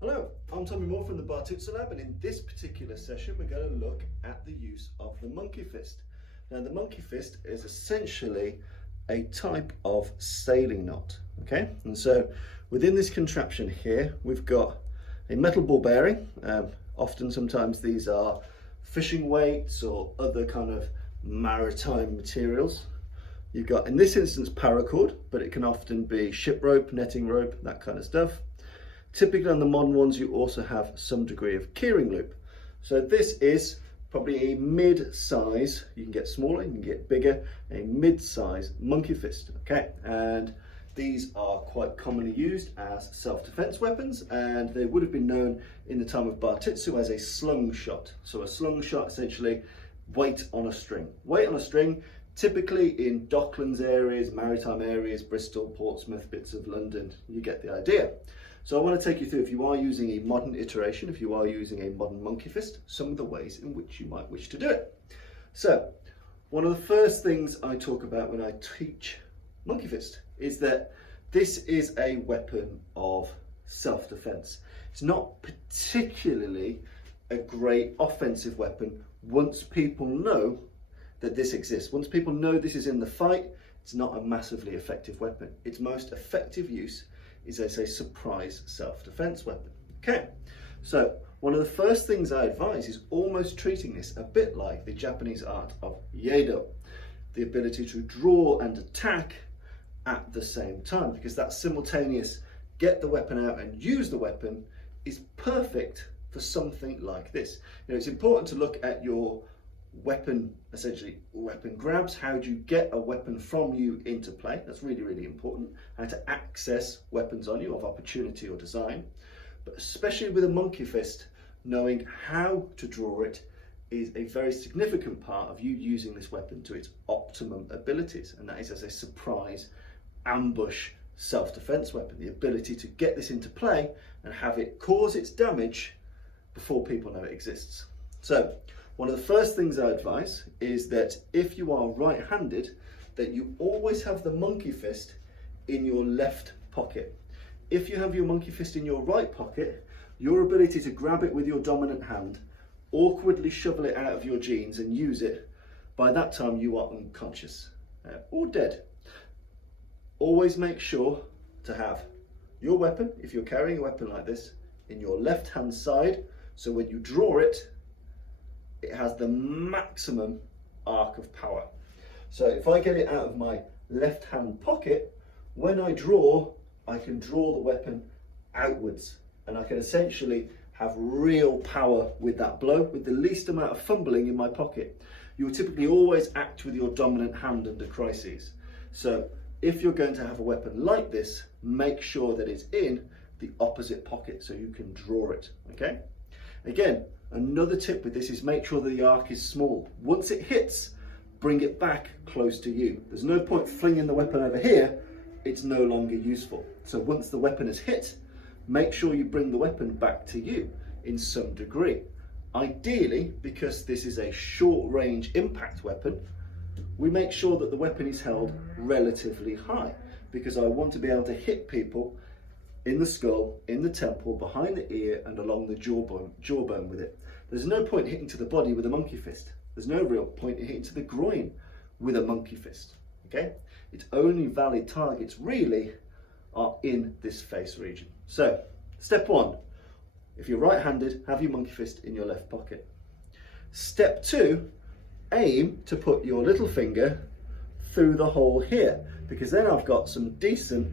Hello, I'm Tommy Moore from the Bartitsu Lab, and in this particular session we're going to look at the use of the monkey fist. Now the monkey fist is essentially a type of sailing knot, okay? And so within this contraption here we've got a metal ball bearing. Sometimes these are fishing weights or other kind of maritime materials. You've got, in this instance, paracord, but it can often be ship rope, netting rope, that kind of stuff. Typically on the modern ones, you also have some degree of keyring loop. So this is probably a mid-size, you can get smaller, you can get bigger, a mid-size monkey fist, okay? And these are quite commonly used as self-defense weapons, and they would have been known in the time of Bartitsu as a slung shot. So a slung shot, essentially, weight on a string. Weight on a string, typically in Docklands areas, maritime areas, Bristol, Portsmouth, bits of London, you get the idea. So I want to take you through, if you are using a modern iteration, if you are using a modern monkey fist, some of the ways in which you might wish to do it. So one of the first things I talk about when I teach monkey fist is that this is a weapon of self-defense. It's not particularly a great offensive weapon once people know that this exists. Once people know this is in the fight, it's not a massively effective weapon. Its most effective use is as a surprise self-defense weapon. Okay, so one of the first things I advise is almost treating this a bit like the Japanese art of Iaido, the ability to draw and attack at the same time, because that simultaneous get the weapon out and use the weapon is perfect for something like this. You know, it's important to look at your weapon, essentially weapon grabs. How do you get a weapon from you into play? That's really, really important. How to access weapons on you of opportunity or design. But especially with a monkey fist, knowing how to draw it is a very significant part of you using this weapon to its optimum abilities, and that is as a surprise ambush self-defense weapon. The ability to get this into play and have it cause its damage before people know it exists. So one of the first things I advise is that if you are right-handed, that you always have the monkey fist in your left pocket. If you have your monkey fist in your right pocket, your ability to grab it with your dominant hand, awkwardly shovel it out of your jeans and use it, by that time you are unconscious or dead. Always make sure to have your weapon, if you're carrying a weapon like this, in your left-hand side, so when you draw it, it has the maximum arc of power. So if I get it out of my left hand pocket, when I draw, I can draw the weapon outwards, and I can essentially have real power with that blow with the least amount of fumbling in my pocket. You will typically always act with your dominant hand under crises. So if you're going to have a weapon like this, make sure that it's in the opposite pocket so you can draw it, okay? Again, another tip with this is make sure that the arc is small. Once it hits, bring it back close to you. There's no point flinging the weapon over here, it's no longer useful. So once the weapon is hit, make sure you bring the weapon back to you in some degree. Ideally, because this is a short range impact weapon, we make sure that the weapon is held relatively high, because I want to be able to hit people in the skull, in the temple, behind the ear, and along the jawbone with it. There's no point hitting to the body with a monkey fist. There's no real point in hitting to the groin with a monkey fist, okay? Its only valid targets really are in this face region. So, step one, if you're right-handed, have your monkey fist in your left pocket. Step two, aim to put your little finger through the hole here, because then I've got some decent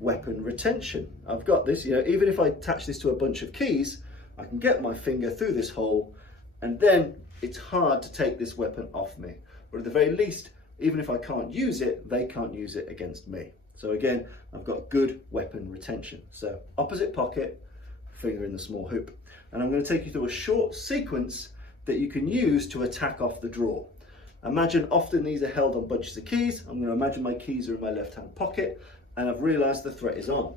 weapon retention. I've got this, you know, even if I attach this to a bunch of keys, I can get my finger through this hole, and then it's hard to take this weapon off me. But at the very least, even if I can't use it, they can't use it against me. So again, I've got good weapon retention. So opposite pocket, finger in the small hoop. And I'm going to take you through a short sequence that you can use to attack off the draw. Imagine often these are held on bunches of keys. I'm going to imagine my keys are in my left-hand pocket, and I've realised the threat is on.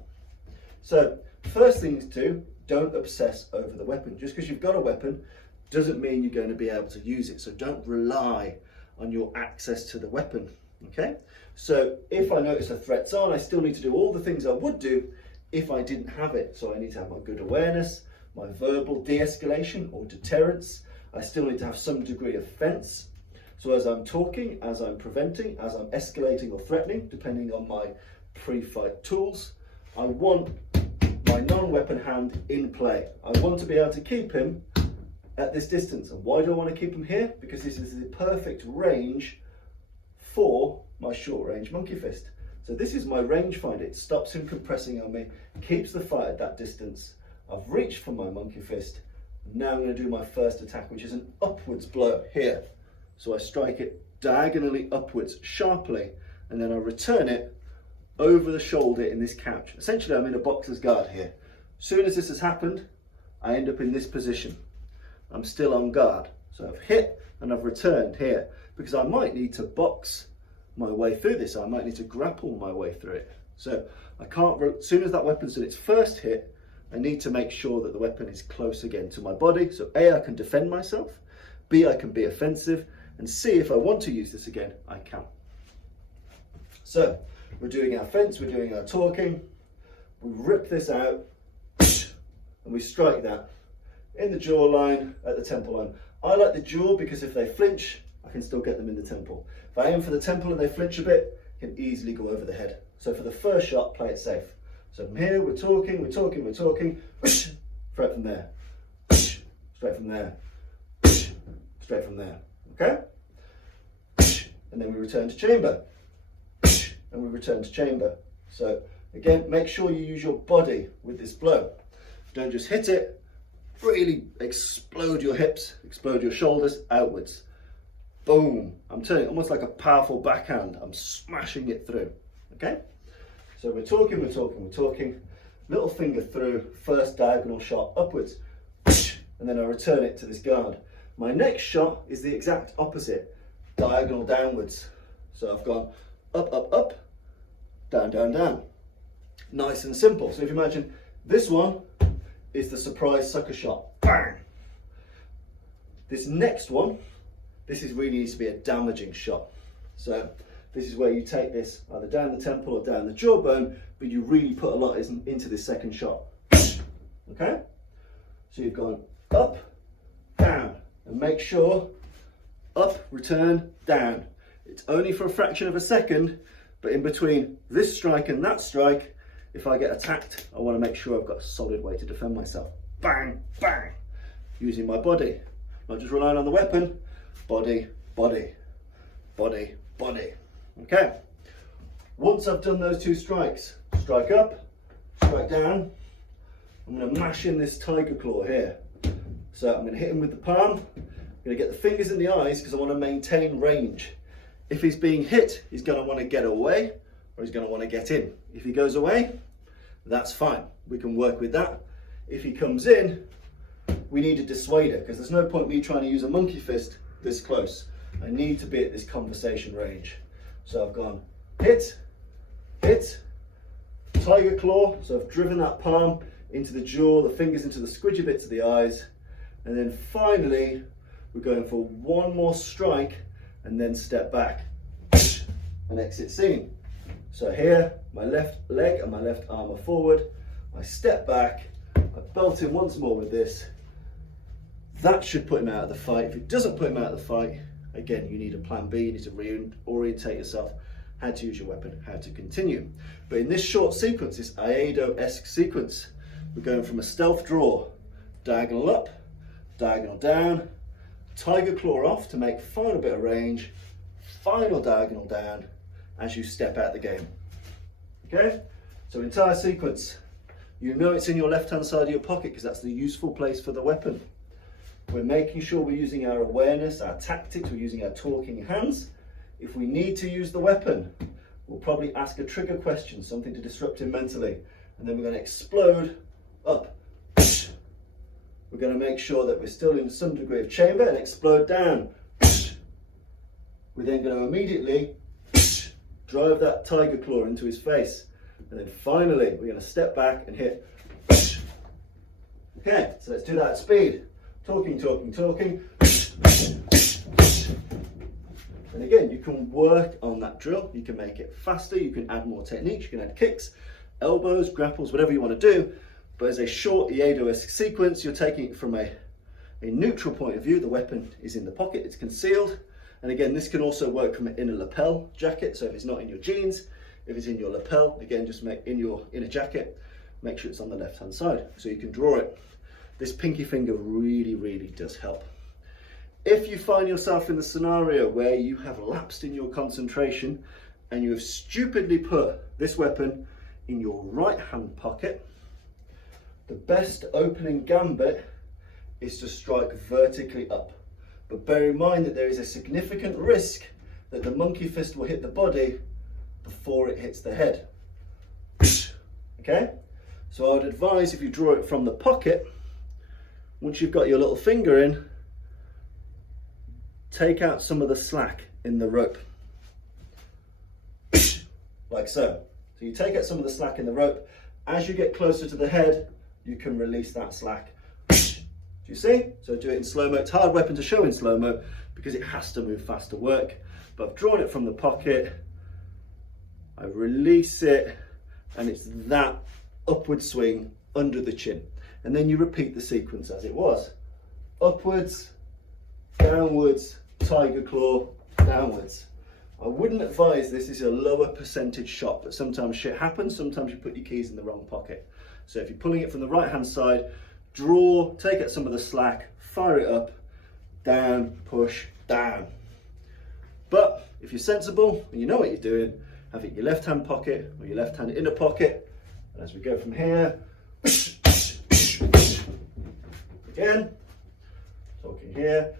So first thing to do, don't obsess over the weapon. Just because you've got a weapon doesn't mean you're going to be able to use it. So don't rely on your access to the weapon, okay? So if I notice a threat's on, I still need to do all the things I would do if I didn't have it. So I need to have my good awareness, my verbal de-escalation or deterrence. I still need to have some degree of fence. So as I'm talking, as I'm preventing, as I'm escalating or threatening, depending on my pre-fight tools, I want my non-weapon hand in play. I want to be able to keep him at this distance. And why do I want to keep him here? Because this is the perfect range for my short range monkey fist. So this is my range finder. It stops him compressing on me, keeps the fight at that distance. I've reached for my monkey fist. Now I'm going to do my first attack, which is an upwards blow here. So I strike it diagonally upwards, sharply, and then I return it over the shoulder in this couch. Essentially, I'm in a boxer's guard here. As soon as this has happened, I end up in this position. I'm still on guard. So I've hit and I've returned here, because I might need to box my way through this. I might need to grapple my way through it. So I can't, as soon as that weapon's done its first hit, I need to make sure that the weapon is close again to my body. So A, I can defend myself, B, I can be offensive, and C, if I want to use this again, I can. So we're doing our fence, we're doing our talking, we rip this out, and we strike that in the jawline, at the temple line. I like the jaw because if they flinch, I can still get them in the temple. If I aim for the temple and they flinch a bit, I can easily go over the head. So for the first shot, play it safe. So from here, we're talking, straight from there, straight from there, straight from there, okay? And then we return to chamber, and we return to chamber. So again, make sure you use your body with this blow. Don't just hit it, really explode your hips, explode your shoulders outwards. Boom, I'm turning almost like a powerful backhand. I'm smashing it through, okay? So we're talking, little finger through, first diagonal shot upwards, and then I return it to this guard. My next shot is the exact opposite, diagonal downwards. So I've gone up, up, up, down, down, down. Nice and simple. So if you imagine, this one is the surprise sucker shot, bang. This next one, this is really needs to be a damaging shot. So this is where you take this either down the temple or down the jawbone, but you really put a lot into this second shot. Okay? So you've gone up, down, and make sure up, return, down. It's only for a fraction of a second, but in between this strike and that strike, if I get attacked, I want to make sure I've got a solid way to defend myself. Bang, bang, using my body, not just relying on the weapon. Body, body, body, body. Okay, once I've done those two strikes, strike up, strike down, I'm going to mash in this tiger claw here. So I'm going to hit him with the palm, I'm going to get the fingers in the eyes because I want to maintain range. If he's being hit, he's going to want to get away or he's going to want to get in. If he goes away, that's fine, we can work with that. If he comes in, we need a dissuader because there's no point me trying to use a monkey fist this close. I need to be at this conversation range. So I've gone hit, hit, tiger claw. So I've driven that palm into the jaw, the fingers into the squidgy bits of the eyes. And then finally, we're going for one more strike and then step back and exit scene. So here, my left leg and my left arm are forward. I step back, I belt him once more with this. That should put him out of the fight. If it doesn't put him out of the fight, again, you need a plan B, you need to reorientate yourself, how to use your weapon, how to continue. But in this short sequence, this Aido-esque sequence, we're going from a stealth draw, diagonal up, diagonal down, tiger claw off to make final bit of range, final diagonal down as you step out the game. Okay? So entire sequence, you know it's in your left-hand side of your pocket because that's the useful place for the weapon. We're making sure we're using our awareness, our tactics, we're using our talking hands. If we need to use the weapon, we'll probably ask a trigger question, something to disrupt him mentally. And then we're going to explode up. We're going to make sure that we're still in some degree of chamber and explode down. We're then going to immediately drive that tiger claw into his face. And then finally, we're going to step back and hit. Okay, so let's do that at speed. Talking, talking, talking. And again, you can work on that drill. You can make it faster. You can add more techniques. You can add kicks. elbows, grapples, whatever you want to do. But as a short Iedo-esque sequence, you're taking it from a neutral point of view. The weapon is in the pocket, it's concealed. And again, this can also work from in a lapel jacket. So if it's not in your jeans, if it's in your lapel, again, just make in a jacket, make sure it's on the left-hand side so you can draw it. This pinky finger really, really does help. If you find yourself in the scenario where you have lapsed in your concentration and you have stupidly put this weapon in your right hand pocket, the best opening gambit is to strike vertically up. But bear in mind that there is a significant risk that the monkey fist will hit the body before it hits the head. Okay? So I would advise, if you draw it from the pocket, once you've got your little finger in, take out some of the slack in the rope. Like so. So you take out some of the slack in the rope. As you get closer to the head, you can release that slack. Do you see? So do it in slow-mo. It's a hard weapon to show in slow-mo because it has to move fast to work. But I've drawn it from the pocket. I release it, and it's that upward swing under the chin. And then you repeat the sequence as it was. Upwards, downwards, tiger claw, downwards. I wouldn't advise this is a lower percentage shot, but sometimes shit happens. Sometimes you put your keys in the wrong pocket. So if you're pulling it from the right hand side, draw, take out some of the slack, fire it up, down, push, down. But if you're sensible and you know what you're doing, have it in your left hand pocket or your left hand inner pocket. And as we go from here, again, talking here.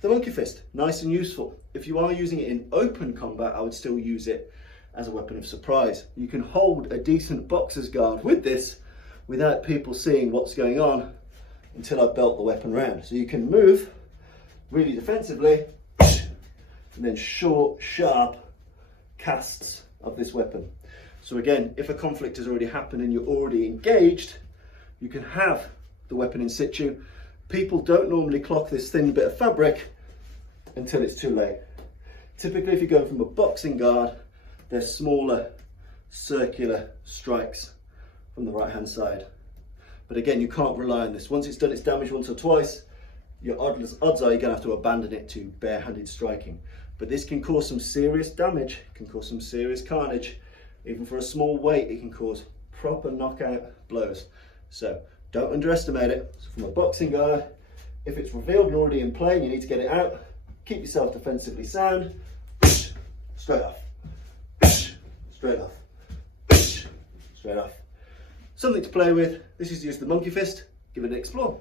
The monkey fist, nice and useful. If you are using it in open combat, I would still use it as a weapon of surprise. You can hold a decent boxer's guard with this without people seeing what's going on until I belt the weapon round. So you can move really defensively and then short, sharp casts of this weapon. So again, if a conflict has already happened and you're already engaged, you can have the weapon in situ. People don't normally clock this thin bit of fabric until it's too late. Typically, if you're going from a boxing guard, they're smaller circular strikes from the right hand side. But again, you can't rely on this. Once it's done its damage once or twice, your odds are you're going to have to abandon it to barehanded striking. But this can cause some serious damage, can cause some serious carnage. Even for a small weight, it can cause proper knockout blows. So don't underestimate it. So from a boxing guard, if it's revealed and already in play and you need to get it out, keep yourself defensively sound. Straight off. Straight off. Straight off. Something to play with. This is just the monkey fist. Give it an explore.